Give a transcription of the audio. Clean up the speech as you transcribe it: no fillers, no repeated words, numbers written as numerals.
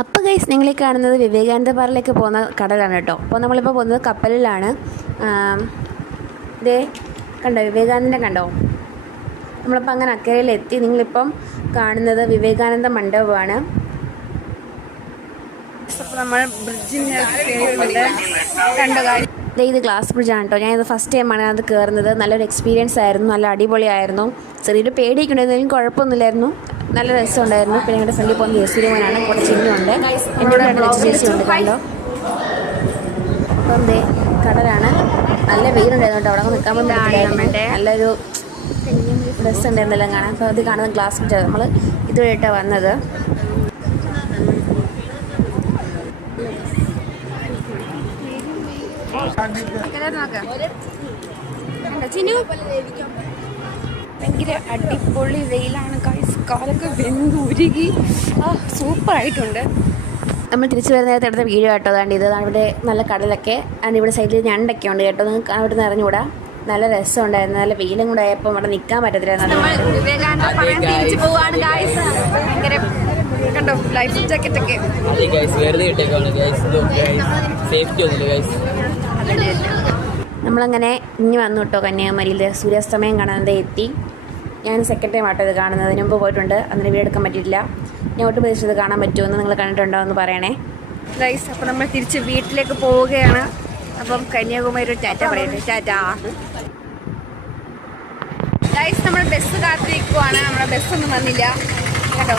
അപ്പോൾ ഗൈസ് നിങ്ങൾ ഈ കാണുന്നത് വിവേകാനന്ദ പാറയിലേക്ക് പോകുന്ന കടലാണ് കേട്ടോ. അപ്പോൾ നമ്മളിപ്പോൾ പോകുന്നത് കപ്പലിലാണ്. ഇതേ കണ്ടോ, വിവേകാനന്ദനെ കണ്ടോ? നമ്മളിപ്പോൾ അങ്ങനെ അക്കരയിലെത്തി. നിങ്ങളിപ്പം കാണുന്നത് വിവേകാനന്ദ മണ്ഡപമാണ്. നമ്മൾ ബ്രിഡ്ജിൻ്റെ കണ്ടോ ഗൈസ്, ഇത് ഗ്ലാസ് ബ്രിഡ്ജാണ് കേട്ടോ. ഞാനിത് ഫസ്റ്റ് ടൈമാണ് അത് കയറുന്നത്. നല്ലൊരു എക്സ്പീരിയൻസ് ആയിരുന്നു, നല്ല അടിപൊളിയായിരുന്നു. ചെറിയൊരു പേടിയൊക്കെ ഉണ്ടായിരുന്നു, കുഴപ്പമൊന്നുമില്ലായിരുന്നു, നല്ല രസമുണ്ടായിരുന്നു. പിന്നെ ഞങ്ങളുടെ ഫ്രണ്ടിൽ പോകുന്ന ജേസിരുമോനാണ്, കൂടെ ചിഹ്നമുണ്ട്, എന്നോട് ജേസിയുണ്ട് കണ്ടോ. അപ്പം ദേ കടലാണ്. നല്ല വെയിലുണ്ടായിരുന്നു കേട്ടോ, അവിടെ നിൽക്കാൻ പറ്റില്ല. നല്ലൊരു ഡ്രസ്സ് ഉണ്ടായിരുന്നല്ലോ കാണാൻ. അപ്പോൾ അത് കാണുന്ന ഗ്ലാസ് ബ്രിഡ്ജ്, നമ്മൾ ഇതുവഴിയിട്ടാണ് വന്നത്. ഭയങ്കര അടിപൊളി വെയിലാണ് ഗൈസ്, കാലൊക്കെ വെന്തുരുകി സൂപ്പറായിട്ടുണ്ട്. നമ്മൾ തിരിച്ചു വരുന്ന നേരത്തെ എടുത്ത വീഡിയോ കേട്ടോ. അതാണ്ട് ഇത് അവിടെ നല്ല കടലൊക്കെ ആണ്, ഇവിടെ സൈഡിൽ ഞണ്ടൊക്കെ ഉണ്ട് കേട്ടോ. നിങ്ങൾക്ക് അവിടെ നിന്ന് അറിഞ്ഞുകൂടാ. നല്ല രസമുണ്ടായിരുന്നു. നല്ല വെയിലും കൂടെ ആയപ്പോൾ അവിടെ നിൽക്കാൻ പറ്റത്തില്ല. കണ്ടോ ലൈഫ് ജാക്കറ്റ് ഒക്കെ നമ്മളങ്ങനെ ഇനി വന്നു കേട്ടോ. കന്യാകുമാരിയിൽ സൂര്യാസ്തമയം കാണാതെ എത്തി. ഞാൻ സെക്കൻഡ് ടൈം ആട്ടോ ഇത് കാണുന്നത്. അതിന് മുമ്പ് പോയിട്ടുണ്ട്, അതിന് വീഡിയോ എടുക്കാൻ പറ്റിയിട്ടില്ല. ഞാൻ ഒട്ടും പ്രതീക്ഷിച്ചത് കാണാൻ പറ്റുമെന്ന് നിങ്ങൾ കണ്ടിട്ടുണ്ടോ എന്ന് പറയണേ ഗൈസ്. അപ്പോൾ നമ്മൾ തിരിച്ച് വീട്ടിലേക്ക് പോവുകയാണ്. അപ്പം കന്യാകുമാരി ഒരു ടാറ്റ പറയട്ടെ. ടാറ്റ ഗൈസ്. നമ്മൾ ബസ് കാത്തിരിക്കുവാണ്. നമ്മുടെ ബസ്സൊന്നും വന്നില്ല കേട്ടോ.